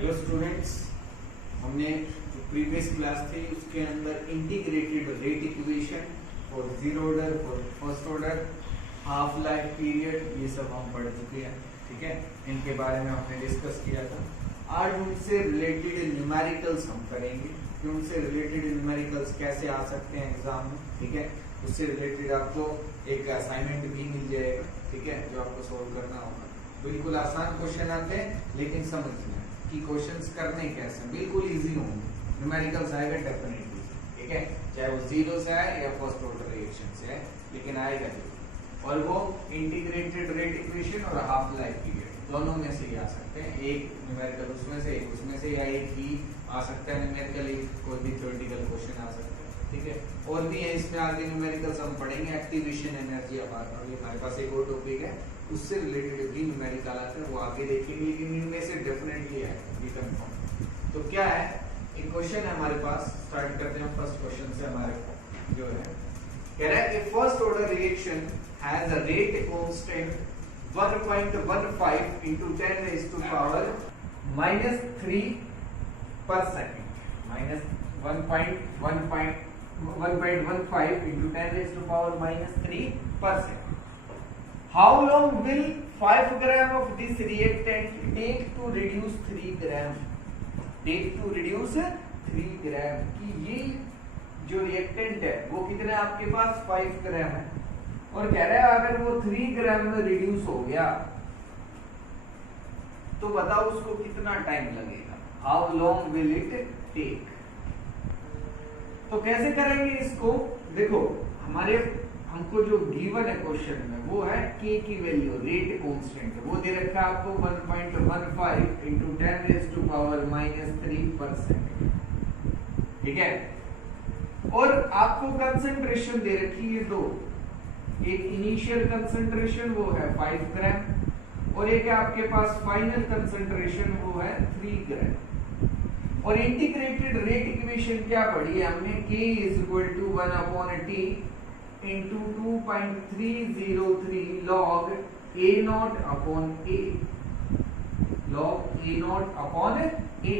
Hello students, हमने जो previous class थी उसके अंदर integrated rate equation for zero order, for first order, half life period, ये सब हम पढ़ चुके हैं। ठीक है, इनके बारे में हमने डिस्कस किया था। आज उनसे रिलेटेड न्यूमेरिकल्स हम करेंगे कि उनसे रिलेटेड न्यूमेरिकल्स कैसे आ सकते हैं एग्जाम में। ठीक है, उससे रिलेटेड आपको एक असाइनमेंट भी मिल जाएगा। ठीक है, जो आपको सोल्व करना होगा। बिल्कुल आसान क्वेश्चन आते हैं, लेकिन समझना कि क्वेश्चंस करने कैसे, बिल्कुल इजी होंगे। न्यूमेरिकल्स आएगा डेफिनेटली। ठीक है, चाहे वो जीरो से आए या फर्स्ट ऑर्डर रिएक्शन से आए, लेकिन आएगा जरूर। और वो इंटीग्रेटेड रेट इक्वेशन और हाफ लाइफ पीरियड दोनों में से ही आ सकते हैं। एक न्यूमेरिकल उसमें से, एक उसमें से, या एक ही आ सकता है न्यूमेरिकल, कोई भी थ्योरेटिकल क्वेश्चन आ सकता है। ठीक है, और भी है इसमें आगे न्यूमेरिकल्स हम पढ़ेंगे। एक्टिवेशन एनर्जी हमारे पास एक और टॉपिक है, उससे रिलेटेड भी न्यूमेरिकल आता है, वो आगे देखेंगे, लेकिन इनमें से डेफिनेटली है ये कंफर्म। तो क्या है, एक क्वेश्चन है हमारे पास, स्टार्ट करते हैं फर्स्ट क्वेश्चन से। हमारे जो है कह रहा है कि first order reaction has a rate constant 1.15 into 10 raised to power -3 per second, minus 1.15 into 10 raised to power -3 per second. How long will 5 gram of this reactant take to reduce 3 gram? Take to reduce 3 gram कि ये जो reactant है वो कितना है आपके पास 5 ग्राम है, और कह रहा है अगर वो 3 ग्राम में रिड्यूस हो गया तो बताओ उसको कितना टाइम लगेगा। How long will it take. तो कैसे करेंगे इसको, देखो हमारे हमको जो गिवन है क्वेश्चन में वो है के की वैल्यू, रेट कांस्टेंट है, वो दे रखा है आपको 1.15 into 10 raised to power -3 per second। ठीक है, और आपको कंसंट्रेशन दे रखी है दो, एक इनिशियल कंसंट्रेशन वो है 5 ग्राम, और एक है आपके पास फाइनल कंसंट्रेशन वो है 3 ग्राम। और इंटीग्रेटेड रेट इक्वेशन क्या पढ़ी है हमने, K = 1/T into 2.303 log A0/A, log A0/A।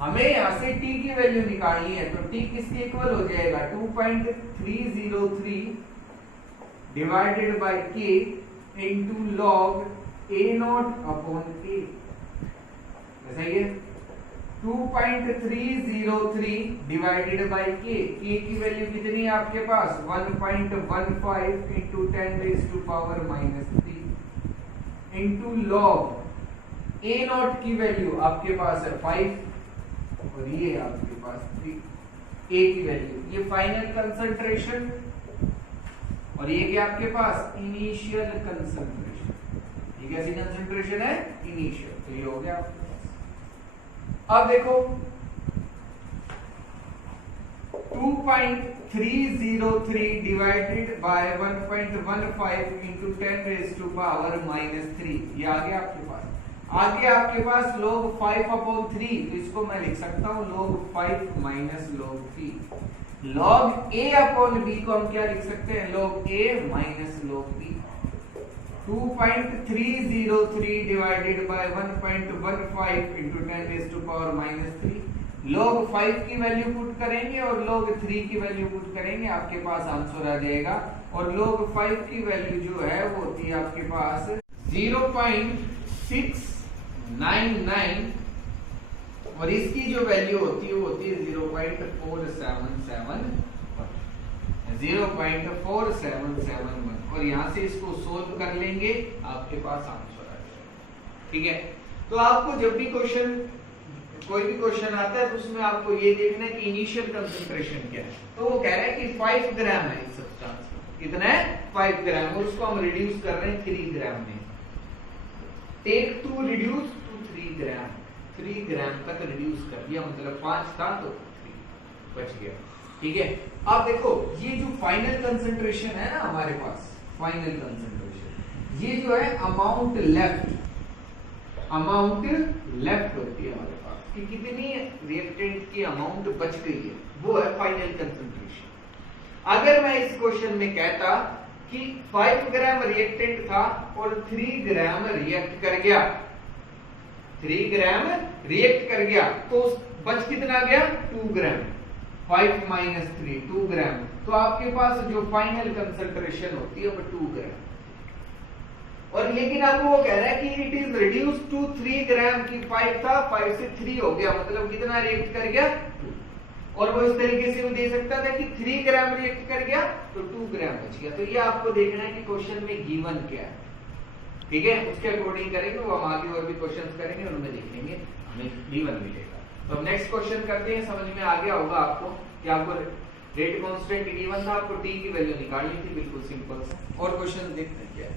हमें यहां से t की वैल्यू निकालनी है, तो t किसके इक्वल हो जाएगा 2.303 divided by k into log A0/A। ऐसा ही है, 2.303 डिवाइडेड बाय k की वैल्यू कितनी है आपके पास 1.15 into 10 raised to power -3 into log A0 की वैल्यू आपके पास है 5, और ये है आपके पास 3, A की वैल्यू, ये फाइनल कंसंट्रेशन, और ये क्या आपके पास इनिशियल कंसंट्रेशन। ये कैसी कंसंट्रेशन है, इनिशियल। तो ये हो गया आपके पास। अब देखो 2.303 divided by 1.15 into 10 raised to power -3, ये आ गया आपके पास। आगे आपके पास log 5/3, तो इसको मैं लिख सकता हूं log 5 minus log p। log A/b को हम क्या लिख सकते हैं, log A minus log b। 2.303 divided by 1.15 into 10 raised to power -3, log 5 की वैल्यू पुट करेंगे और log 3 की वैल्यू पुट करेंगे, आपके पास आंसर आ जाएगा। और log 5 की वैल्यू जो है वो होती है आपके पास 0.699, और इसकी जो वैल्यू होती है वो होती है 0.4771, और यहां से इसको सोल्व कर लेंगे, आपके पास आंसर आ जाएगा। ठीक है, तो आपको जब भी कोई भी क्वेश्चन आता है तो उसमें आपको ये देखना है कि इनिशियल कंसंट्रेशन क्या है। तो वो कह रहा है कि 5 ग्राम है इस सब्सटेंस का, कितना है 5 ग्राम, और उसको हम रिड्यूस कर रहे हैं 3 ग्राम में। टेक टू रिड्यूस टू 3 ग्राम, 3 ग्राम तक रिड्यूस कर दिया, मतलब 5 था तो 3 बच गया। ठीक है, अब देखो ये जो फाइनल कंसंट्रेशन है ना हमारे पास, फाइनल कंसंट्रेशन, ये जो है अमाउंट लेफ्ट होती है हमारे पास कि कितनी रिएक्टेंट की अमाउंट बच गई है, वो है फाइनल कंसंट्रेशन। अगर मैं इस क्वेश्चन में कहता कि 5 ग्राम रिएक्टेंट था और 3 ग्राम रिएक्ट कर गया, 3 ग्राम रिएक्ट कर गया तो बच कितना गया 2 ग्राम 5 माइनस 3 2 ग्राम। तो आपके पास जो फाइनल कंसंट्रेशन होती है वो 2 ग्राम। और लेकिन आपको वो कह रहा है कि इट इज रिड्यूस टू 3 ग्राम की 5 था 5 से 3 हो गया मतलब कितना रिएक्ट कर गया 2। और वो इस तरीके से भी दे सकता था कि 3 ग्राम रिएक्ट कर गया तो 2 ग्राम बच गया। तो ये आपको देखना है कि क्वेश्चन में गिवन क्या है, ठीक है, उसके अकॉर्डिंग करेंगे। वो हम आगे और भी क्वेश्चंस करेंगे और उनमें देखेंगे हमें गिवन मिलेगा। तो नेक्स्ट क्वेश्चन करते हैं। समझ में आ गया होगा आपको कि आपको रेट कांस्टेंट गिवन था, आपको टी की वैल्यू निकालनी थी, बिल्कुल सिंपल सा। और क्वेश्चन देखते हैं क्या है।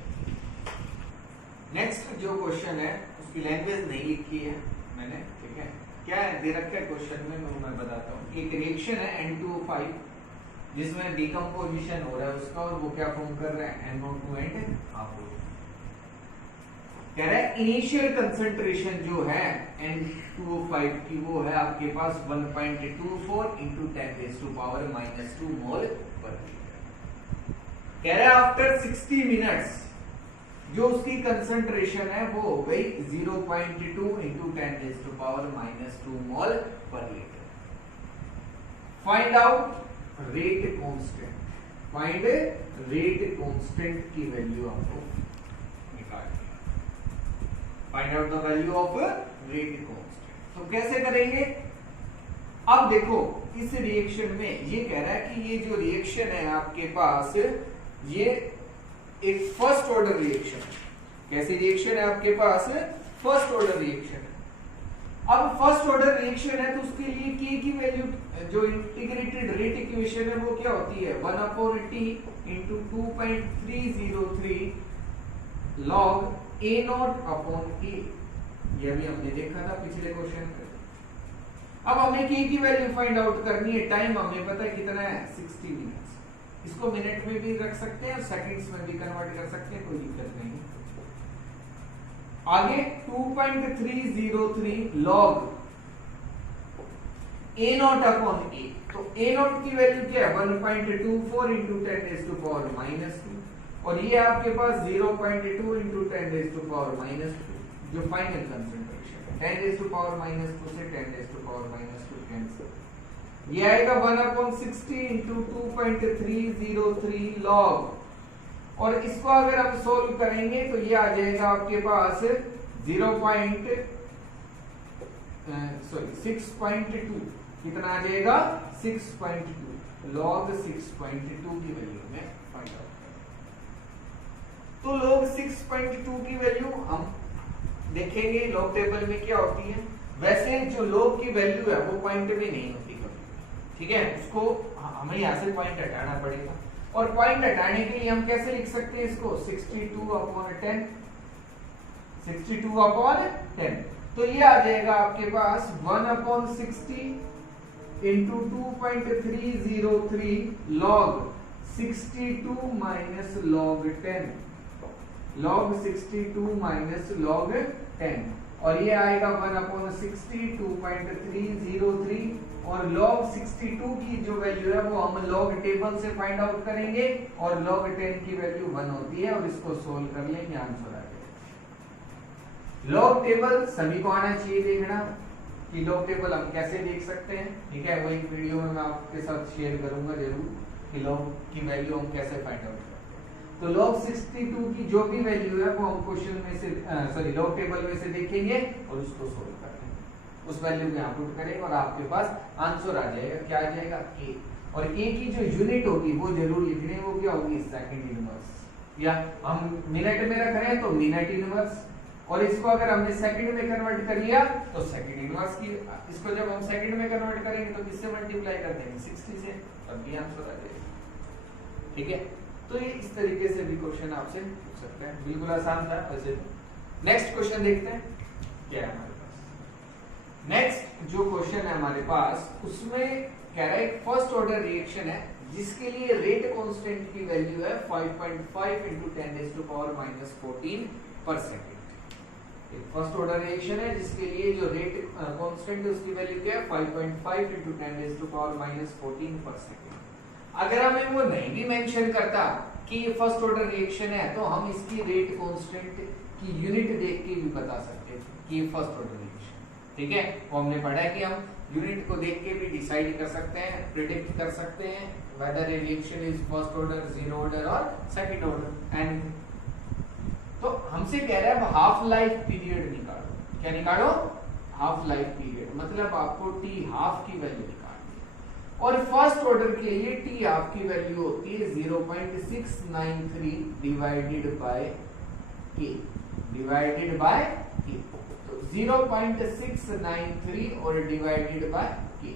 नेक्स्ट जो क्वेश्चन है उसकी लैंग्वेज नहीं लिखी है मैंने, ठीक है, क्या है दे रखा है क्वेश्चन में, मैं बताता हूँ। एक रिएक्शन है N2O5 जिसमें डिकम्पोजिशन हो रहा है उसका, और वो क्या फॉर्म कर रहा है NO2 एंड R2। कह रहा है इनिशियल कंसंट्रेशन जो है N2O5 की वो है आपके पास 1.24 इंटू 10⁻⁻² मोल पर लीटर। कह रहा है आफ्टर 60 मिनट्स जो उसकी कंसंट्रेशन है वो हो गई 0.2 इंटू 10⁻⁻² मोल पर litre. Find out rate constant, find rate constant की वैल्यू आपको निकालनी है। Find out the value of rate constant. तो कैसे करेंगे? अब देखो इस रिएक्शन में ये कह रहा है कि ये जो रिएक्शन है आपके पास ये एक फर्स्ट ऑर्डर रिएक्शन है। कैसी रिएक्शन है आपके पास? फर्स्ट ऑर्डर रिएक्शन है। अब फर्स्ट ऑर्डर रिएक्शन है तो उसके लिए के की वैल्यू जो इंटीग्रेटेड रेट इक्वेशन है वो क्या होती है 1/t इंटू 2.303 log A0/A। ये भी हमने देखा था पिछले क्वेश्चन में। अब हमें के की वैल्यू फाइंड आउट करनी है। टाइम हमें पता है कितना है 60 मिनट्स। इसको मिनट में भी रख सकते हैं और सेकंड्स में भी कन्वर्ट कर सकते हैं, कोई दिक्कत नहीं। आगे 2.303 log A0/A। तो A0 की वैल्यू क्या है 1.24 इंटू 10⁻⁻²। और ये आपके पास 0.2 इंटू 10⁻⁻² जो फाइनल कंसंट्रेशन है। 10⁻⁻² से 10⁻⁻² कैंसिल, ये आएगा 1/60 इंटू 2.303 log। और इसको अगर हम सोल्व करेंगे तो ये आ जाएगा आपके पास 6.2। कितना आ जाएगा 6.2 log 6.2 की वैल्यू में फाइंड आउट करें। तो log 6.2 की वैल्यू हम देखेंगे लॉग टेबल में क्या होती है। वैसे जो log की वैल्यू है वो पॉइंट में नहीं होती कभी, ठीक है, उसको हमें यहाँ से पॉइंट हटाना पड़ेगा। और पॉइंट हटाने के लिए हम कैसे लिख सकते हैं इसको 62/10 62/10। तो ये आ जाएगा आपके पास 1/60 into 2.303 log 62 minus log 10 log 62 minus log 10। और ये आएगा 1/60 2.303 और log 62 की जो वैल्यू है वो हम log टेबल से फाइंड आउट करेंगे और log 10 की वैल्यू 1 होती है और इसको सोल्व कर लेंगे, आंसर आ जाएगा। log टेबल सभी को आना चाहिए देखना कि log टेबल हम कैसे देख सकते हैं, ठीक है, वो एक वीडियो में मैं आपके साथ शेयर करूंगा जरूर कि log की वैल्यू हम कैसे फाइंड आउट करते हैं। तो log 62 की जो भी वैल्यू है वो हम क्वेश्चन में से log टेबल में से देखेंगे और उसको सोल्व कर लेंगे, उस वैल्यू को यहाँ पुट करेंगे और आपके पास आंसर आ जाएगा। क्या आ जाएगा a। और a की जो यूनिट होगी वो जरूर लिखनी है, वो क्या होगी सेकंड इनवर्स, या हम मिनट में रख रहे हैं तो मिनट इनवर्स। और इसको अगर हमने सेकंड में कन्वर्ट कर लिया तो सेकंड इनवर्स की। इसको जब हम सेकंड में कन्वर्ट करेंगे तो किससे मल्टीप्लाई कर देंगे 60 से, तब भी आंसर आ जाएगा, ठीक है। तो ये इस तरीके से भी क्वेश्चन आपसे पूछ सकते हैं, बिल्कुल आसान था वैसे। नेक्स्ट क्वेश्चन देखते हैं क्या है हमारे पास। नेक्स्ट जो क्वेश्चन है हमारे पास उसमें कह रहा है फर्स्ट ऑर्डर रिएक्शन है जिसके लिए रेट कांस्टेंट की वैल्यू है 5.5 इंटू 10⁻⁻14 पर सेकेंड। एक फर्स्ट ऑर्डर रिएक्शन है जिसके लिए जो रेट कांस्टेंट है उसकी वैल्यू क्या है 5.5 इंटू 10⁻⁻14 पर सेकेंड। अगर हमें वो नहीं भी मेंशन करता कि ये फर्स्ट ऑर्डर रिएक्शन है तो हम इसकी रेट कांस्टेंट की यूनिट देख के भी बता सकते थे। ये फर्स्ट ऑर्डर रिएक्शन, ठीक है। वो हमने पढ़ा है कि हम यूनिट को देख के भी डिसाइड कर सकते हैं, प्रिडिक्ट कर सकते हैं whether a reaction is first order, zero order और सेकंड ऑर्डर एंड। तो हमसे कह रहा है अब हाफ लाइफ पीरियड निकालो। क्या निकालो? हाफ लाइफ पीरियड, मतलब आपको टी हाफ की वैल्यू निकालनी है। और फर्स्ट ऑर्डर के लिए टी हाफ की वैल्यू होती है 0.693 डिवाइडेड बाय के, डिवाइडेड बाय के। तो 0.693 और डिवाइडेड बाय के,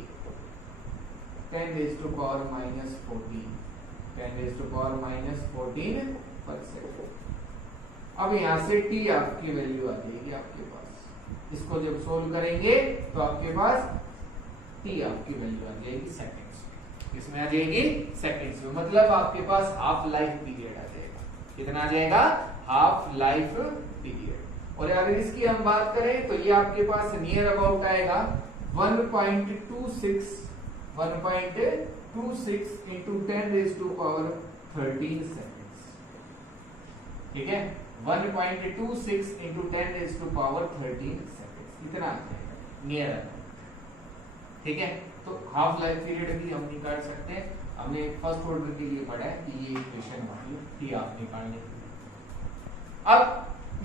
10 raised to power minus 14, 10 raised to power minus 14%। अब यहां से टी आपकी वैल्यू आ जाएगी आपके पास। इसको जब सोल्व करेंगे तो आपके पास टी आपकी वैल्यू आ जाएगी सेकंड्स में। इसमें आ जाएगी सेकंड्स में, मतलब आपके पास हाफ लाइफ पीरियड आ जाएगा। कितना आ जाएगा? Half life period. और अगर इसकी हम बात करें तो ये आपके पास नियर अबाउट आएगा 1.26 into 10 raised to power 13 seconds, ठीक है। 1.26 into 10 raised to power 13 seconds, इतना आ जाएगा नियर अबाउट, ठीक है। तो हाफ लाइफ पीरियड भी हम निकाल सकते हैं। हमने फर्स्ट ऑर्डर के लिए पढ़ा है कि ये इक्वेशन हमारी टी आप निकालने की। अब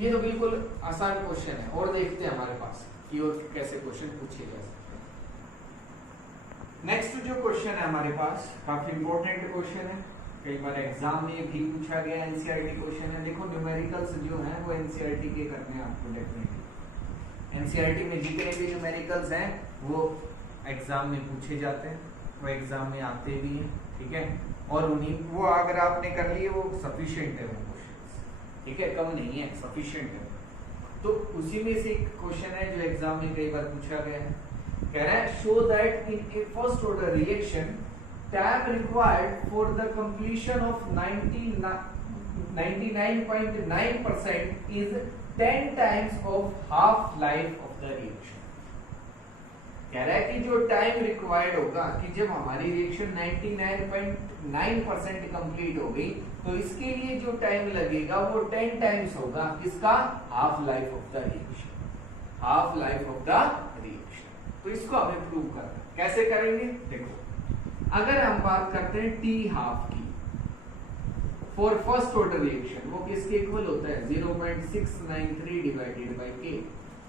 ये तो बिल्कुल आसान क्वेश्चन है, और देखते हैं हमारे पास कि और कैसे क्वेश्चन पूछे जा सकते हैं। नेक्स्ट जो क्वेश्चन है हमारे पास काफी इंपॉर्टेंट क्वेश्चन है, कई बार एग्जाम में भी पूछा गया, एनसीईआरटी क्वेश्चन है। देखो न्यूमेरिकल्स जो हैं वो एनसीईआरटी के करने हैं आपको डेफिनेटली। एनसीईआरटी में जितने भी न्यूमेरिकल्स हैं वो एग्जाम में पूछे जाते हैं, वो एग्जाम में आते भी हैं, ठीक है। और उन्हीं वो अगर आपने कर लिए वो सफिशिएंट है, वो क्वेश्चंस, ठीक है, कम नहीं है, सफिशिएंट है। तो उसी में से एक क्वेश्चन है जो एग्जाम में कई बार पूछा गया है। कह रहा है show that in A first order reaction time required for the completion of 99.9% is 10 times of half life of the reaction। कह रहा है कि जो टाइम रिक्वायर्ड होगा कि जब हमारी रिएक्शन 99.9% कंप्लीट हो गई तो इसके लिए जो टाइम लगेगा वो 10 टाइम्स होगा किसका? Half life of the reaction, half life of the reaction. तो इसको हमें प्रूव करना है। कैसे करेंगे? देखो, अगर हम बात करते हैं टी हाफ की फॉर फर्स्ट ऑर्डर रिएक्शन, वो किसके इक्वल होता है? 0.693 डिवाइडेड बाय के।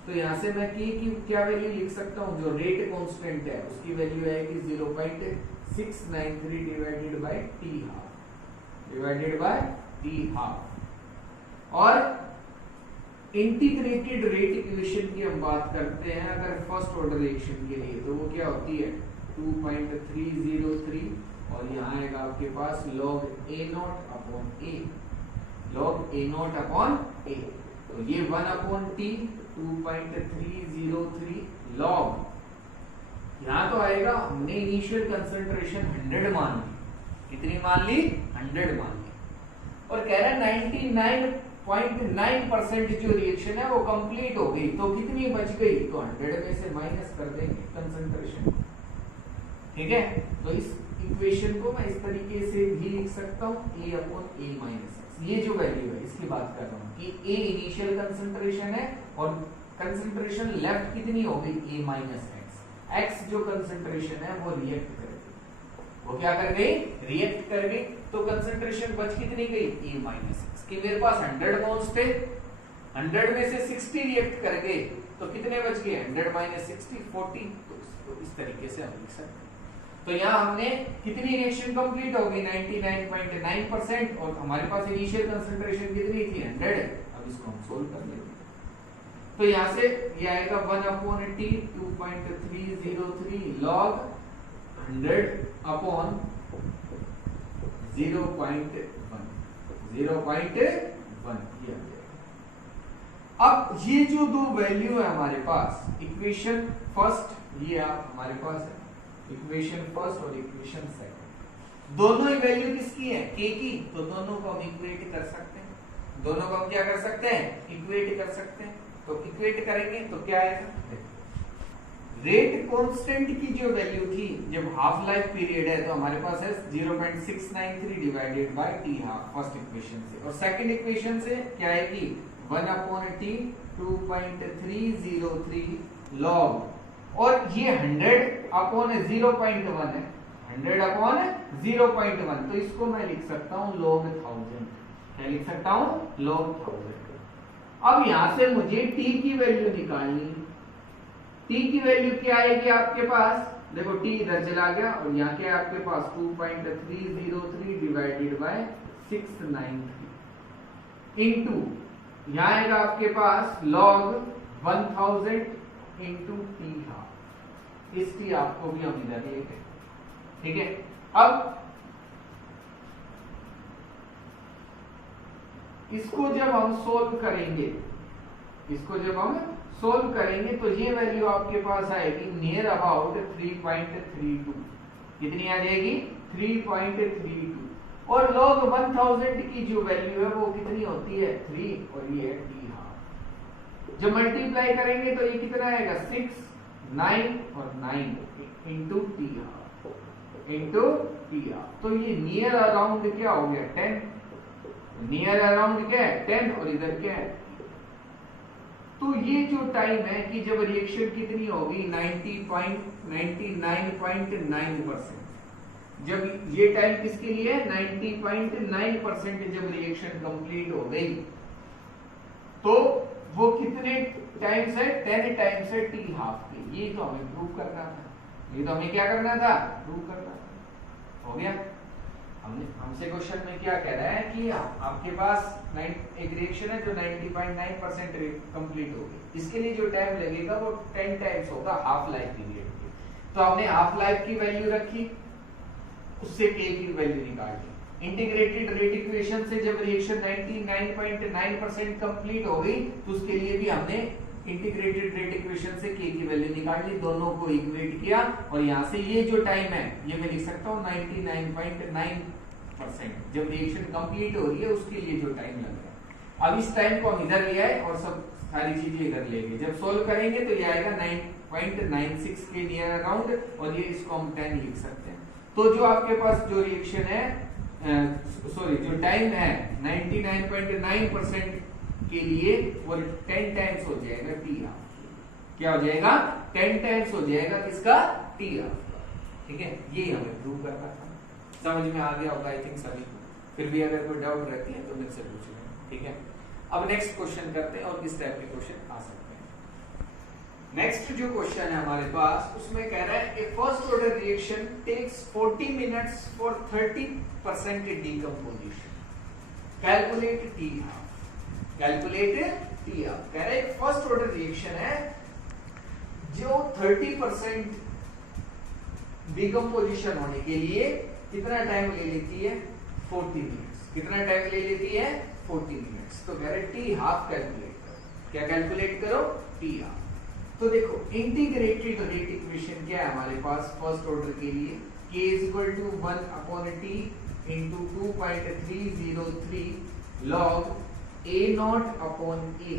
तो यहां से मैं के की क्या वैल्यू लिख सकता हूं? जो रेट कांस्टेंट है उसकी वैल्यू है कि 0.693 divided by T half, divided by T half. और इंटीग्रेटेड रेट इक्वेशन की हम बात करते हैं अगर फर्स्ट ऑर्डर रिएक्शन के लिए, तो वो क्या होती है? 2.303 और यहाँ आएगा आपके पास log A0 upon A, log A0 upon A। तो ये 1/t 2.303 log, यहाँ तो आएगा, हमने इनिशियल कंसंट्रेशन 100 मान ली। कितनी मान ली? 100 मान ली। और कह रहा है 99.9% जो रिएक्शन है वो कंप्लीट हो गई, तो कितनी बच गई? तो 100 में से माइनस कर देंगे कंसंट्रेशन, ठीक है। तो इस इक्वेशन को मैं इस तरीके से भी लिख सकता हूँ A upon A minus x. ये जो वैल्यू है इसकी बात कर रहा हूँ कि A इनिशियल कंसंट्रेशन है और कंसंट्रेशन लेफ्ट कितनी हो गई? A minus x. एक्स जो कंसंट्रेशन है वो रिएक्ट कर गई, वो क्या कर गई? रिएक्ट कर गई। तो कंसंट्रेशन बच कितनी गई? A minus x. कि मेरे पास 100 मोल्स थे, 100 में से 60 रिएक्ट कर गए, तो कितने बच गए? 100 माइनस 60 40। तो इस तरीके से हम लिख सकते हैं। तो यहाँ हमने कितनी रिएक्शन कंप्लीट हो गई? 99.9%, और हमारे पास इनिशियल कंसंट्रेशन कितनी थी? 100। अब इसको हम सोल्व कर लेते हैं। तो यहाँ से ये आएगा 1/t 2.303 log 100 अपॉन 0.1 ये। अब ये जो दो वैल्यू है हमारे पास, इक्वेशन फर्स्ट ये आप हमारे पास है, इक्वेशन फर्स्ट और इक्वेशन सेकंड, दोनों ही वैल्यू किसकी है? के की। तो दोनों को हम इक्वेट कर सकते हैं, दोनों को हम क्या कर सकते हैं? इक्वेट कर सकते हैं। तो इक्वेट करेंगे तो क्या आएगा? रेट कांस्टेंट की जो वैल्यू थी जब हाफ लाइफ पीरियड है तो हमारे पास है 0.693 divided by T half first equation से, और सेकंड इक्वेशन से क्या आएगी? 1/t 2.303 log, और ये 100/0.1 है, 100/0.1, तो इसको मैं लिख सकता हूं log 1000। क्या लिख सकता हूं? log 1000। अब यहां से मुझे t की वैल्यू निकालनी। t की वैल्यू क्या आएगी आपके पास? देखो t इधर चला गया और यहाँ क्या है आपके पास 2.303 डिवाइडेड बाय 693 इंटू यहाँ आएगा आपके पास log 1000 इंटू टी हाफ। इस टी आपको भी हम इधर लेंगे, ठीक है। अब इसको जब हम सोल्व करेंगे, तो ये वैल्यू आपके पास आएगी नियर अबाउट 3.32। कितनी आ जाएगी? 3.32। और log 1000 की जो वैल्यू है वो कितनी होती है? 3, और ये है टी हाफ। जब मल्टीप्लाई करेंगे तो ये कितना आएगा? 6, 9 और 9 इंटू टी हाफ। तो ये नियर अराउंड क्या हो गया? 10। नियर अराउंड क्या है? 10, और इधर क्या है? तो ये जो टाइम है कि जब रिएक्शन कितनी होगी? 99.9%। जब ये टाइम किसके लिए? 90.9% जब रिएक्शन कंप्लीट हो गई, तो वो कितने टाइम्स है? 10 टाइम्स है टी हाफ के। ये तो हमें प्रूव करना था, क्या करना था? प्रूव करना था। हो गया। हमसे क्वेश्चन में क्या कह रहा है कि आपके पास एक रिएक्शन है जो 90.9% कंप्लीट होगी, इसके लिए जो टाइम लगेगा वो 10 टाइम्स होगा हाफ लाइफ पीरियड की। तो हमने हाफ लाइफ की वैल्यू रखी, उससे के की वैल्यू निकाल ली। इंटीग्रेटेड रेट इक्वेशन से जब रिएक्शन 99.9% कंप्लीट हो गई, तो उसके लिए भी हमने इंटीग्रेटेड रेट इक्वेशन से के की वैल्यू निकाल ली, दोनों को इक्वेट किया, और यहाँ से ये जो टाइम है ये मैं लिख सकता हूँ 99.9% जब रिएक्शन कंप्लीट हो रही है उसके लिए जो टाइम लग रहा है। अब इस टाइम को हम इधर ले आए और सब सारी चीजें इधर ले गए। जब सोल्व करेंगे तो ये आएगा 9.96 के नियर अराउंड, और ये इसको हम 10 लिख सकते हैं। तो जो आपके पास जो रिएक्शन है जो टाइम है 99.9% के लिए वो 10 टाइम्स हो जाएगा टी हाफ। क्या हो जाएगा? 10 टाइम्स हो जाएगा किसका? T half. ठीक है, ये हमें प्रूव करना था। समझ में आ गया होगा आई थिंक सभी को। फिर भी अगर कोई डाउट रहती है तो मुझसे पूछ लेना, ठीक है। अब नेक्स्ट क्वेश्चन करते हैं और किस टाइप के क्वेश्चन आ सकते हैं। नेक्स्ट जो क्वेश्चन है हमारे पास, उसमें कह रहा है a first order reaction takes 40 minutes for 30% decomposition, calculate T half. Calculate T half कह रहा है एक फर्स्ट ऑर्डर रिएक्शन है जो 30% डीकंपोजिशन होने के लिए कितना टाइम ले लेती है? 40 मिनट्स। कितना टाइम ले लेती है? 40 मिनट्स। तो कह रहे टी हाफ कैलकुलेट करो। क्या कैलकुलेट करो? T half. तो देखो इंटीग्रेटेड रेट इक्वेशन क्या है हमारे पास फर्स्ट ऑर्डर के लिए? k = 1/t into 2.303 log a0/a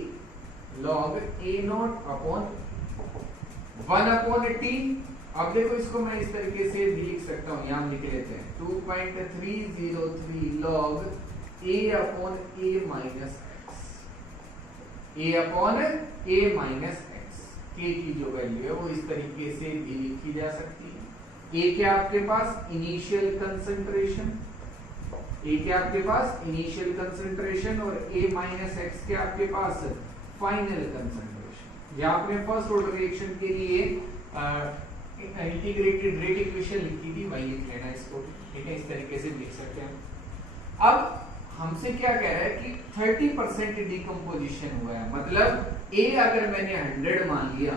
log a0/1/t। अब देखो इसको मैं इस तरीके से भी लिख सकता हूं, यहां लिख लेते हैं 2.303 log a/a-x k की जो वैल्यू है वो इस तरीके से भी लिखी जा सकती है। a क्या आपके पास? इनिशियल कंसंट्रेशन, और a-x क्या आपके पास? Final concentration. यहाँ आपने फर्स्ट ऑर्डर रिएक्शन के लिए इंटीग्रेटेड रेट इक्वेशन लिखी थी, वही लिख लेना इसको, ठीक है। इस तरीके से लिख सकते हैं। अब हमसे क्या कह रहा है कि 30% डीकंपोजिशन हुआ है, मतलब A अगर मैंने 100 मान लिया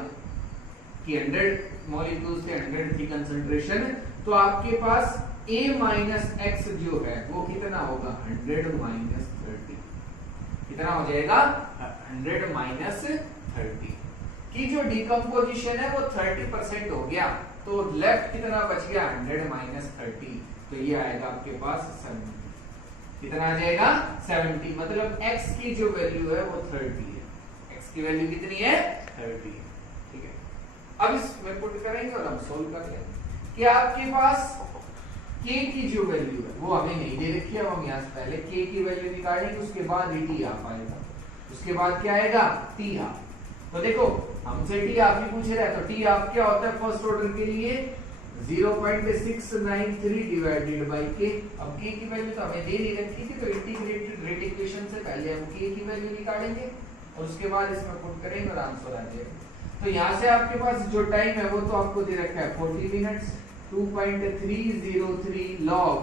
कि 100 मॉलिक्यूल्स से 100 थी कंसंट्रेशन, तो आपके पास A-x जो है वो कितना होगा? 100 - 30। कितना हो जाएगा? 100 - 30 की जो डीकंपोजिशन है वो 30% हो गया, तो लेफ्ट कितना बच गया? 100 - 30, तो ये आएगा आपके पास 70। कितना आ जाएगा? 70। मतलब x की जो वैल्यू है वो 30 है। x की वैल्यू कितनी है? 30 है, ठीक है। अब इसमें पुट करेंगे और हम सोल्व कर लेंगे कि आपके पास k की जो वैल्यू है वो हमें नहीं दे रखी है। हम यहाँ से पहले k की वैल्यू निकालेंगे, उसके बाद टी हाफ आएगा, उसके बाद क्या आएगा? T half. तो देखो हमसे टी आप ही पूछ रहा है, तो टी आप क्या होता है फर्स्ट ऑर्डर के लिए 0.693 डिवाइडेड बाई के। अब के की वैल्यू तो हमें दे नहीं रखी थी, तो इंटीग्रेटेड रेट इक्वेशन से पहले हम के की वैल्यू निकालेंगे और उसके बाद इसमें पुट करेंगे और आंसर आ जाएगा। तो यहाँ से आपके पास जो टाइम है वो तो आपको दे रखा है 40 मिनट्स, 2.303 लॉग,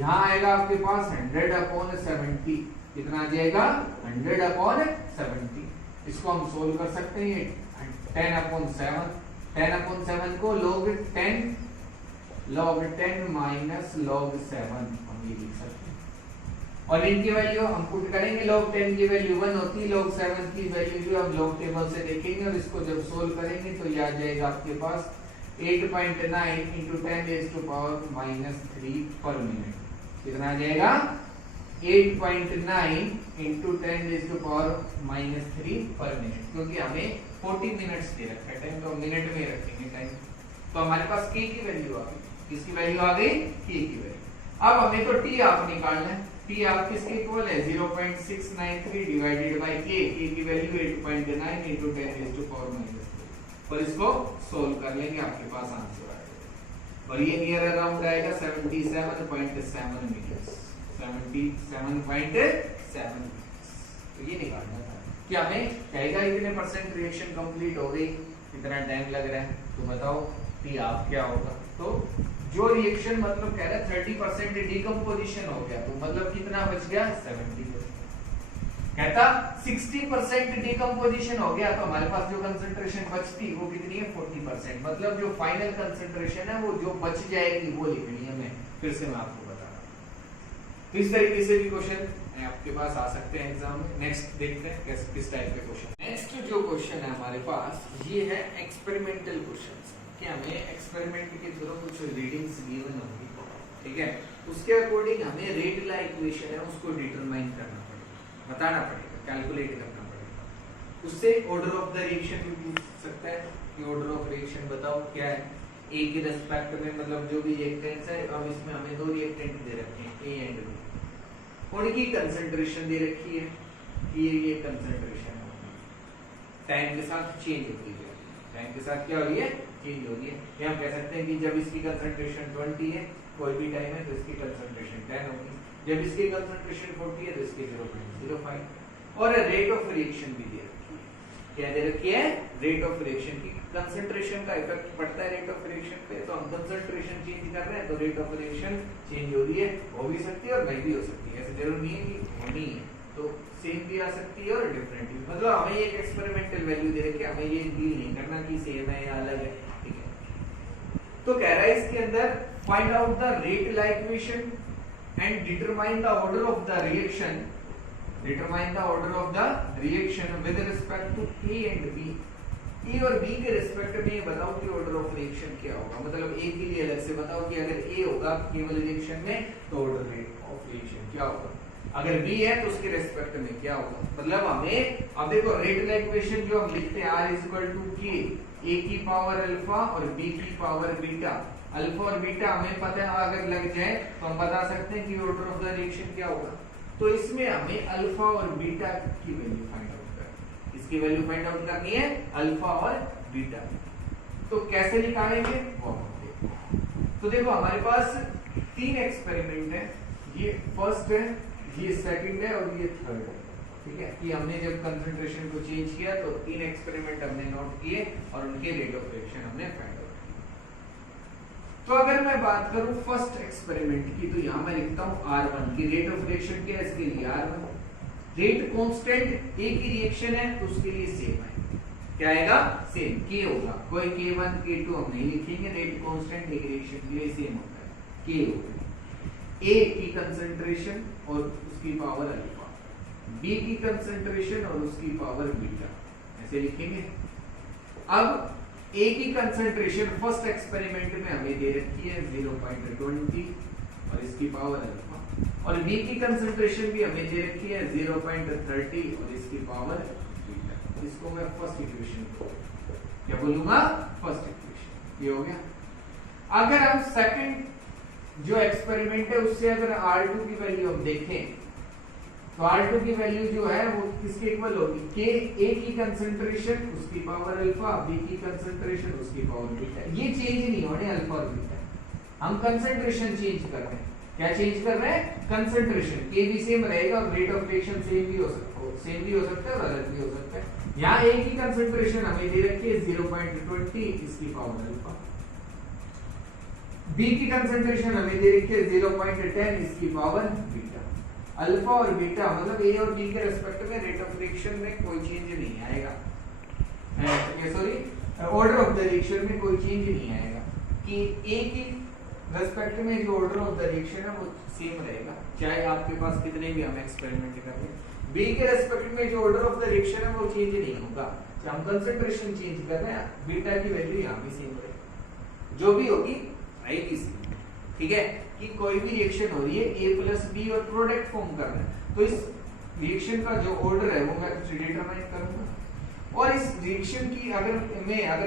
यहाँ आएगा आपके पास 100/70, कितना आ जाएगा 100/70। इसको हम सोल्व कर सकते हैं, 10/7, 10/7 को log 10 माइनस log 7 हम ये लिख सकते हैं। और इनकी वैल्यू हम पुट करेंगे, log 10 की वैल्यू 1 होती है, log 7 की वैल्यू जो हम log टेबल से देखेंगे और इसको जब सोल्व करेंगे तो ये आ जाएगा आपके पास 8.9 into 10⁻³ पर मिनट। कितना आ जाएगा 8.9 into 10⁻³ पर मिनट, क्योंकि हमें 40 मिनट्स दे रखा है टाइम, तो मिनट में रखेंगे टाइम। तो हमारे पास k की वैल्यू आ गई, किसकी वैल्यू आ गई k की वैल्यू। अब हमें तो t आप निकालना है, t आप किसके इक्वल है 0.693 डिवाइडेड बाय k, k की वैल्यू 8.9 into 10⁻³ और इसको सोल्व कर लेंगे, आपके पास आंसर आएगा और ये नियर अराउंड आएगा 77.7 मीटर्स, 77.7। तो ये निकालना था कि हमें कहेगा इतने परसेंट रिएक्शन कंप्लीट हो गई, इतना टाइम लग रहा है, तो बताओ टी आप क्या होगा। तो जो रिएक्शन मतलब कह रहा है 30% डिकम्पोजिशन हो गया, तो मतलब कितना बच गया 70%। कहता 60% डिकम्पोजिशन हो गया, तो हमारे पास जो कंसंट्रेशन बचती वो कितनी है 40%, मतलब जो फाइनल कंसंट्रेशन है वो जो बच जाएगी वो लिखनी है। मैं फिर से मैं आपको बता रहा हूं, तो इस तरीके से भी क्वेश्चन आपके पास आ सकते हैं एग्जाम में। नेक्स्ट देखते हैं किस टाइप के क्वेश्चन। नेक्स्ट जो क्वेश्चन है हमारे पास ये है एक्सपेरिमेंटल क्वेश्चन, कि हमें एक्सपेरिमेंट के थ्रू कुछ रीडिंग्स गिवन होंगी, ठीक है, उसके अकॉर्डिंग हमें रेट ला इक्वेशन है उसको डिटरमाइन करना पड़ेगा, बताना पड़ेगा, कैलकुलेट करना पड़ेगा। उससे ऑर्डर ऑफ द रिएक्शन भी पूछ सकता है कि ऑर्डर ऑफ रिएक्शन बताओ क्या है ए के रिस्पेक्ट में, मतलब जो भी रिएक्टेंट्स है, अब इसमें हमें दो रिएक्टेंट दे रखे हैं ए एंड बी, उनकी कंसंट्रेशन दे रखी है कि ये कंसंट्रेशन टाइम के साथ चेंज होती है, टाइम के साथ क्या हो रही है चेंज हो रही है। ये हम कह सकते हैं कि जब इसकी कंसंट्रेशन 20 है कोई भी टाइम है तो इसकी कंसंट्रेशन 10 होगी, जब इसकी कंसंट्रेशन 40 है तो इसकी 0.05। और रेट ऑफ रिएक्शन भी दे रखी है, क्या दे रखी है रेट ऑफ रिएक्शन की, कंसंट्रेशन का इफेक्ट पड़ता है रेट ऑफ रिएक्शन पे, तो हम कंसंट्रेशन चेंज कर रहे हैं तो रेट ऑफ रिएक्शन चेंज हो रही है, हो भी सकती है और नहीं भी हो सकती है, ऐसे जरूरी नहीं है कि होनी है, तो सेम भी आ सकती है और डिफरेंट भी, मतलब हमें एक एक्सपेरिमेंटल वैल्यू दे रखी है, हमें ये डील नहीं करना कि सेम है या अलग है, ठीक है। तो कह रहा है इसके अंदर find out the rate law equation and determine the order of the reaction, determine the order of the reaction with respect to A and B, A और बी के रिस्पेक्ट में बताओ कि ऑर्डर ऑफ रिएक्शन क्या होगा, मतलब ए के लिए अलग से बताओ कि अगर ए होगा केवल रिएक्शन में तो ऑर्डर रेट ऑफ रिएक्शन क्या होगा, अगर बी है तो उसके रिस्पेक्ट में क्या होगा। मतलब हमें अब देखो रेट ला इक्वेशन जो हम लिखते हैं R इक्वल टू के, ए की पावर अल्फा और बी की पावर बीटा, अल्फा और बीटा हमें पता है अगर लग जाए तो हम बता सकते हैं कि ऑर्डर ऑफ द रिएक्शन क्या होगा। तो इसमें हमें अल्फा और बीटा की वैल्यू फाइंड आउट करनी है, इसकी वैल्यू फाइंड आउट करनी है अल्फा और बीटा। तो कैसे निकालेंगे वो हम देखते। तो देखो हमारे पास तीन एक्सपेरिमेंट है, ये फर्स्ट है, ये सेकंड है और ये थर्ड है, ठीक है, कि हमने जब कंसंट्रेशन को चेंज किया तो तीन एक्सपेरिमेंट हमने नोट किए और उनके रेट ऑफ रिएक्शन हमने फाइंड आउट किया। तो अगर मैं बात करूं फर्स्ट एक्सपेरिमेंट की, तो यहां मैं लिखता हूं R1 की रेट ऑफ रिएक्शन क्या है, इसके लिए R1 रेट कांस्टेंट ए की रिएक्शन है तो उसके लिए सेम है, क्या आएगा सेम, के होगा, कोई K1 K2 हम नहीं लिखेंगे, रेट कांस्टेंट ए की रिएक्शन के लिए सेम होता है, के होगा ए की कंसंट्रेशन और उसकी पावर अल्फा, बी की कंसंट्रेशन और उसकी पावर बीटा, ऐसे लिखेंगे। अब ए की कंसंट्रेशन फर्स्ट एक्सपेरिमेंट में हमें दे रखी है 0.20 और इसकी पावर अल्फा, और बी की कंसंट्रेशन भी हमें दे रखी है 0.30 और इसकी पावर बीटा। इसको मैं फर्स्ट इक्वेशन क्या बोलूंगा, फर्स्ट इक्वेशन, ये हो गया। अगर हम सेकंड जो एक्सपेरिमेंट है उससे अगर R2 की वैल्यू हम देखें तो R2 की वैल्यू जो है वो किसके इक्वल होगी, K A की कंसंट्रेशन उसकी पावर अल्फा, B की कंसंट्रेशन उसकी पावर बीटा। ये चेंज नहीं होने अल्फा और बीटा, हम कंसंट्रेशन चेंज कर रहे हैं। क्या चेंज कर रहे हैं, कंसंट्रेशन। K भी सेम रहेगा और रेट ऑफ रिएक्शन सेम भी हो सकता है और अलग भी हो सकता है। यहाँ A की कंसंट्रेशन हमें दे रखी है 0.20 इसकी पावर अल्फा, B की कंसंट्रेशन हमें दे रखी है 0.10 इसकी पावर बीटा। अल्फा और बीटा मतलब A और B के रिस्पेक्ट में रेट ऑफ रिएक्शन में कोई चेंज नहीं आएगा, sorry order of the reaction में कोई चेंज नहीं आएगा कि A की रिस्पेक्ट में जो ऑर्डर ऑफ द रिएक्शन है वो सेम रहेगा, चाहे आपके पास कितने भी हम एक्सपेरिमेंट कर रहे हैं। B के रिस्पेक्ट में जो ऑर्डर ऑफ द रिएक्शन है वो चेंज नहीं होगा, हम कंसंट्रेशन चेंज कर रहे हैं, बीटा की वैल्यू यहाँ भी सेम रहेगी, जो भी होगी रहेगी सेम। ठीक है, कि कोई भी रिएक्शन हो रही है A प्लस B और प्रोडक्ट फॉर्म कर रहे हैं, तो इस रिएक्शन का जो ऑर्डर है वो मैं डिटरमाइन करूंगा। और इस रिएक्शन की अगर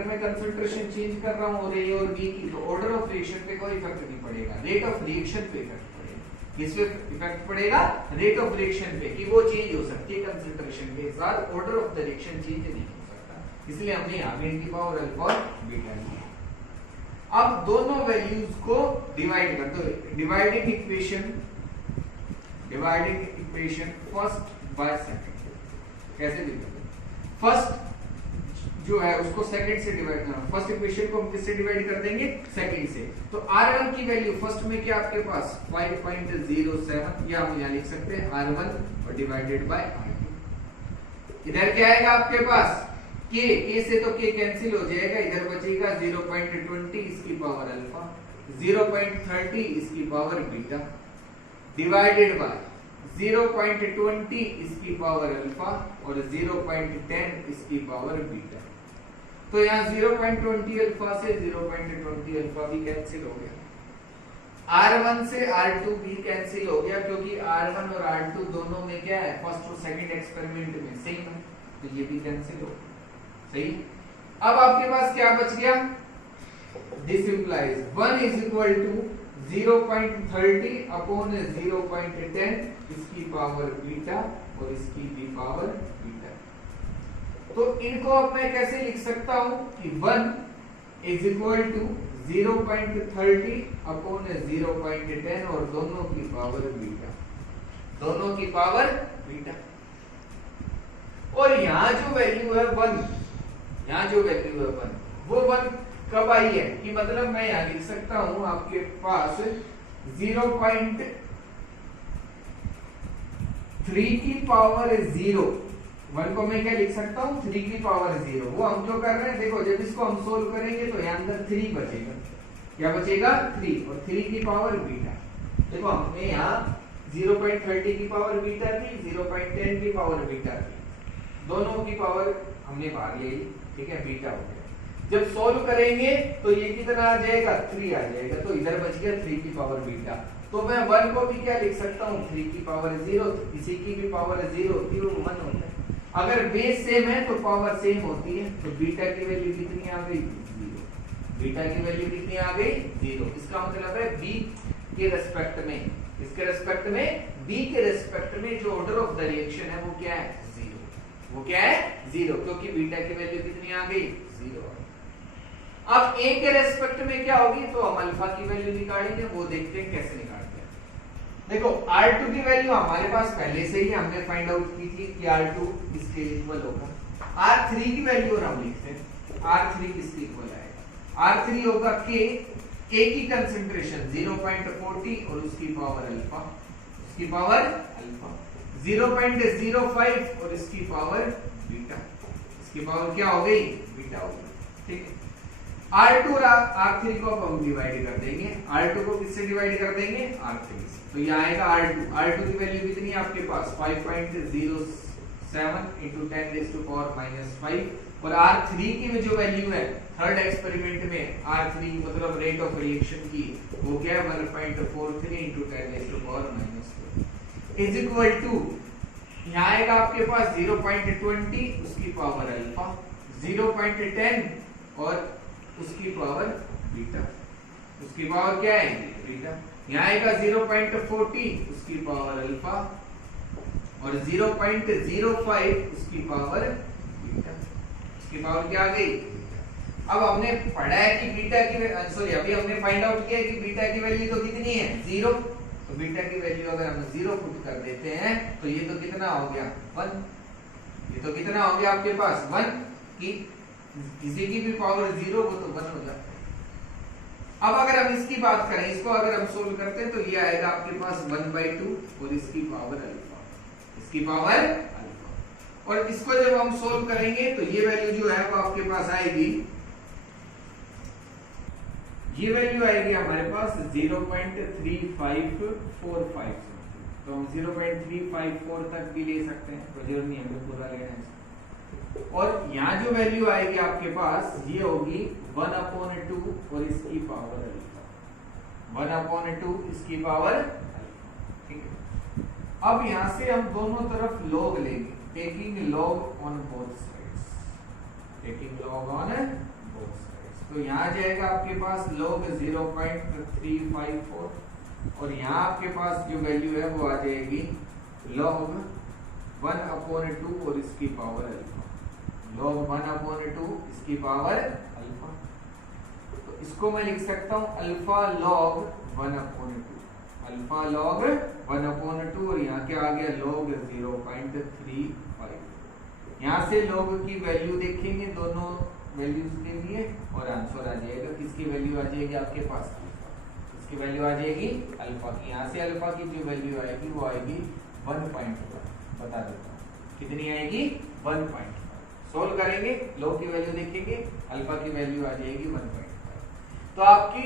मैं कंसंट्रेशन चेंज कर रहा हूँ और A और B की, तो ऑर्डर ऑफ रिएक्शन पे कोई इफेक्ट नहीं पड़ेगा, रेट ऑफ रिएक्शन पे इफेक्ट पड़ेगा। किस पे इफेक्ट पड़ेगा, रेट ऑफ रिएक्शन पे, कि वो चेंज हो सकती है कंसंट्रेशन के साथ, order of the reaction change नहीं हो सकता, इसलिए हमने यहाँ पे इनकी पावर अल्फा और बीटा ली। अब दोनों वैल्यूज को डिवाइड कर दो, dividing equation first by second. कैसे लिखोगे, फर्स्ट जो है उसको सेकंड से डिवाइड करना, फर्स्ट इक्वेशन को हम किससे डिवाइड कर देंगे, सेकंड से। तो R1 की वैल्यू फर्स्ट में क्या आपके पास 5.07, या हम यहाँ लिख सकते हैं R1 और डिवाइडेड बाय R2। इधर क्या आएगा आपके पास K से तो K कैंसिल हो जाएगा, इधर बचेगा 0.20 इसकी पावर अल्फा, 0.30 इसकी पावर बीटा, डिवाइडेड बाय 0.20 इसकी पावर अल्फा और 0.10 इसकी पावर बीटा। तो यहाँ 0.20 अल्फा से 0.20 अल्फा भी कैंसिल हो गया, R1 से R2 भी कैंसिल हो गया, क्योंकि R1 और R2 दोनों में क्या है, फर्स्ट और सेकंड एक्सपेरिमेंट में सेम है, तो ये भी कैंसिल हो गया। सही। अब आपके पास क्या बच गया, this implies 1 is equal to 0.30 upon 0.10 इसकी पावर बीटा और इसकी भी पावर बीटा। तो इनको अब मैं कैसे लिख सकता हूं कि 1 इज इक्वल टू 0.30 अपॉन 0.10 और दोनों की पावर बीटा, दोनों की पावर बीटा। और यहां जो वैल्यू है 1, यहाँ जो वैल्यू है 1, वो 1 कब आई है, कि मतलब मैं यहाँ लिख सकता हूं आपके पास 0.3 की पावर 0, 1 को मैं क्या लिख सकता हूँ 3 की पावर 0। वो हम जो कर रहे हैं, देखो जब इसको हम सोल्व करेंगे तो यहाँ अंदर 3 बचेगा, क्या बचेगा 3, और 3 की पावर बीटा। देखो हमने यहाँ 0.30 की पावर बीटा थी, 0.10 की पावर बीटा थी, दोनों की पावर हमने बाहर ले ली, ठीक है, बीटा हो गया। जब सॉल्व करेंगे तो ये कितना आ जाएगा 3 आ जाएगा, तो इधर बच गया 3 की पावर बीटा। तो मैं 1 को भी क्या लिख सकता हूँ 3 की पावर 0, इसी की भी पावर 0 होती है, वो 1 होता है। अगर बेस सेम है तो पावर सेम होती है, तो बीटा की वैल्यू कितनी आ गई 0, बीटा की वैल्यू कितनी आ गई 0। इसका मतलब है b के रेस्पेक्ट में, इसके रेस्पेक्ट में b के रेस्पेक्ट में जो ऑर्डर ऑफ द रिएक्शन है वो क्या है 0, वो क्या है 0, क्योंकि बीटा की वैल्यू कितनी आ गई 0। अब a के रेस्पेक्ट में क्या होगी, तो हम अल्फा की वैल्यू निकालेंगे, वो देखते हैं कैसे निकालते हैं। देखो R2 की वैल्यू हमारे पास पहले से ही हमने फाइंड आउट की थी कि R2 इसके इक्वल होगा। R3 की वैल्यू और हम लिखते हैं, R3 किसके इक्वल आएगा, R3 होगा K की कंसंट्रेशन 0.40 और उसकी पावर अल्फा, उसकी पावर अल्फा, 0.05 और इसकी पावर बीटा, इसकी पावर क्या हो गई बीटा हो गई, ठीक है। R2 और R3 को अब हम डिवाइड कर देंगे, R2 को किससे डिवाइड कर देंगे R3 से, तो यहाँ आएगा R2 की वैल्यू कितनी है आपके पास 5.07 into 10 raised to power -5, और R3 की जो वैल्यू है थर्ड एक्सपेरिमेंट में R3 मतलब रेट ऑफ रिएक्शन की, वो क्या है 1.43 into 10 raised to power -4 is equal to, यहाँ आएगा आपके पास 0.20 उसकी पावर अल्फा, 0.10 और उसकी पावर बीटा, उसकी पावर क्या है बीटा। यहाँ आएगा 0.40 उसकी पावर अल्फा और 0.05 इसकी पावर बीटा, इसकी पावर क्या आ गई। अब हमने पढ़ा है कि बीटा की सॉरी अभी हमने फाइंड आउट किया कि बीटा की वैल्यू तो कितनी है 0, तो बीटा की वैल्यू अगर हम 0 पुट कर देते हैं तो ये तो कितना हो गया 1, ये तो कितना हो गया आपके पास 1 की किसी की भी पावर 0 हो तो 1 हो जाता है। अब अगर हम इसकी बात करें, इसको अगर हम सोल्व करते हैं तो ये आएगा आपके पास 1/2 और इसकी पावर अल्फा, इसकी पावर अल्फा। और इसको जब हम सोल्व करेंगे तो ये वैल्यू जो है वो आपके पास आएगी, ये वैल्यू आएगी हमारे पास 0.3545, तो हम 0.354 तक भी ले सकते हैं, तो जरूर नहीं हमें पूरा लेना है। और यहाँ जो वैल्यू आएगी आपके पास ये होगी 1/2 और इसकी पावर अल्फा, 1/2 इसकी पावर अल्फा, ठीक है। अब यहाँ से हम दोनों तरफ log लेंगे, taking log on both sides, taking log on both sides. तो यहाँ जाएगा आपके पास log 0.354 और यहाँ आपके पास जो वैल्यू है वो आ जाएगी log 1/2 और इसकी पावर अल्फा, log 1/2 इसकी पावर अल्फा। तो इसको मैं लिख सकता हूँ अल्फा log 1/2, अल्फा log 1/2 और यहाँ क्या आ गया log 0.35। यहाँ से log की वैल्यू देखेंगे दोनों वैल्यूज के लिए और आंसर आ जाएगा, किसकी वैल्यू आ जाएगी आपके पास अल्फा, इसकी वैल्यू आ जाएगी अल्फा की। यहाँ से अल्फा की जो वैल्यू आएगी वो आएगी 1.1, बता देता हूँ कितनी आएगी 1.5। सोल्व करेंगे, log की वैल्यू देखेंगे, अल्फा की वैल्यू आ जाएगी 1.5। तो आपकी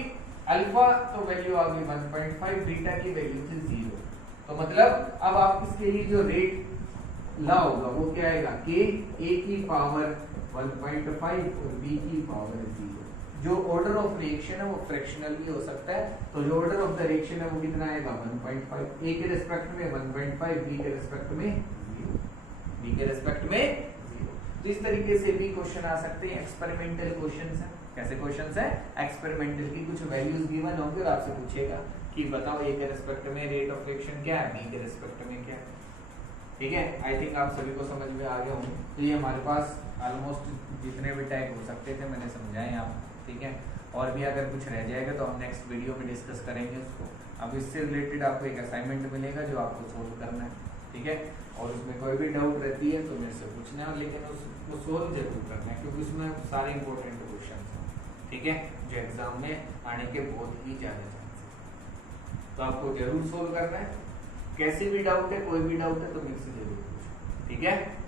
अल्फा तो वैल्यू आ गई 1.5, बीटा की वैल्यू थी 0। तो मतलब अब आप इसके लिए जो रेट ला होगा वो क्या आएगा कि a की पावर 1.5 और b की पावर 0। जो ऑर्डर ऑफ रिएक्शन है वो फ्रैक्शनल भी हो सकता है, तो जो ऑर्डर ऑफ द रिएक्शन है वो कितना आएगा 1.5, a के रिस्पेक्ट में 1.5, b के रिस्पेक्ट में 0, b के रिस्पेक्ट में 0। तो इस तरीके से भी क्वेश्चन आ सकते हैं, एक्सपेरिमेंटल क्वेश्चंस हैं। कैसे क्वेश्चंस है एक्सपेरिमेंटल की, कुछ वैल्यूज गिवन होंगे और आपसे पूछेगा कि बताओ a के रिस्पेक्ट में रेट ऑफ रिएक्शन क्या है, b के रिस्पेक्ट में क्या है, ठीक है। आई थिंक आप सभी को समझ में आ गया होंगे। तो ये हमारे पास ऑलमोस्ट जितने भी टाइप हो सकते थे मैंने समझाए आपको, ठीक है। और भी अगर कुछ रह जाएगा तो हम नेक्स्ट वीडियो में डिस्कस करेंगे उसको। अब इससे रिलेटेड आपको एक असाइनमेंट मिलेगा जो आपको सोल्व करना है, ठीक है। और उसमें कोई भी डाउट रहती है तो मेरे से पूछना है, लेकिन उसको सोल्व जरूर करना है क्योंकि उसमें सारे इंपॉर्टेंट क्वेश्चन हैं, ठीक है, जो एग्जाम में आने के बहुत ही ज़्यादा चांस है। तो आपको जरूर सोल्व करना है। कैसे भी डाउट है, कोई भी डाउट है तो मेरे से जरूर पूछो, ठीक है।